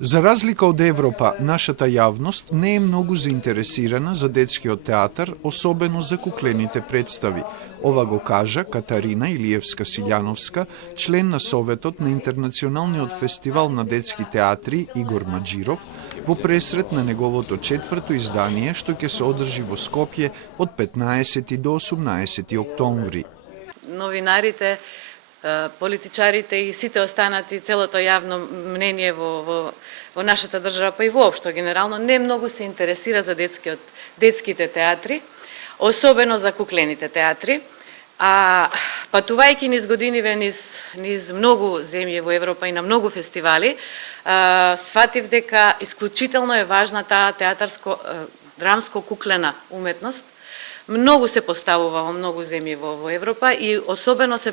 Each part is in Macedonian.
За разлика од Европа, нашата јавност не е многу заинтересирана за детскиот театар, особено за куклените представи. Ова го кажа Катарина Илиевска-Силјановска, член на Советот на Интернационалниот фестивал на детски театри Игор Маџиров, во пресрет на неговото 4-то издание, што ќе се одржи во Скопје од 15 до 18 октомври. Новинарите, политичарите и сите останати, целото јавно мнение во нашата држава, па и воопшто генерално, не многу се интересира за детските театри, особено за куклените театри. А патувајќи низ годиниве низ многу земји во Европа и на многу фестивали, сватив дека исклучително е важна таа театарско-драмско-куклена уметност. Многу се поставува во многу земји во Европа и особено се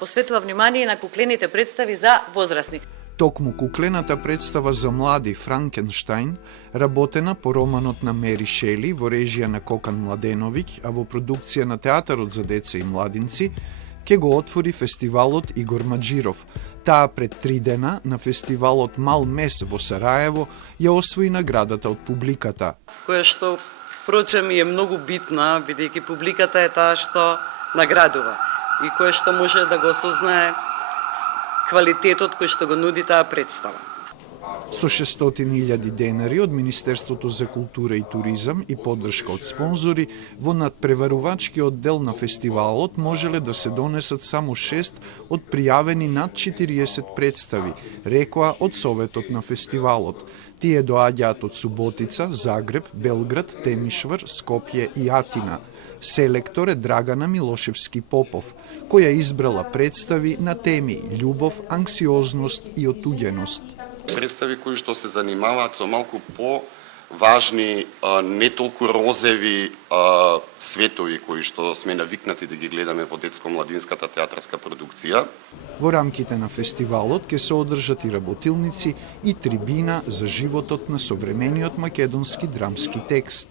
посветува внимание на куклените представи за возрастни. Токму куклената представа за млади Франкенштајн, работена по романот на Мери Шели во режија на Кокан Младеновиќ, а во продукција на Театарот за деца и младинци, ќе го отвори фестивалот Игор Маџиров. Таа пред 3 дена на фестивалот Мал Мес во Сараево ја освои наградата од публиката. Која што впрочем е многу битна, бидејќи публиката е таа што наградува и која што може да го осознае квалитетот кој што го нуди таа представа. Со 600.000 денари од Министерството за култура и туризам и поддршка од спонзори, во надпреварувачкиот дел на фестивалот можеле да се донесат само 6 од пријавени над 40 представи, рекоа од Советот на фестивалот. Тие доаѓаат од Суботица, Загреб, Белград, Темишвар, Скопје и Атина. Селектор е Драгана Милошевски Попов, која избрала представи на теми љубов, анксиозност и отуѓеност. Представи кои што се занимаваат со малку по-важни, не толку розеви светови кои што сме навикнати да ги гледаме во детско-младинската театарска продукција. Во рамките на фестивалот ќе се одржат и работилници и трибина за животот на современиот македонски драмски текст.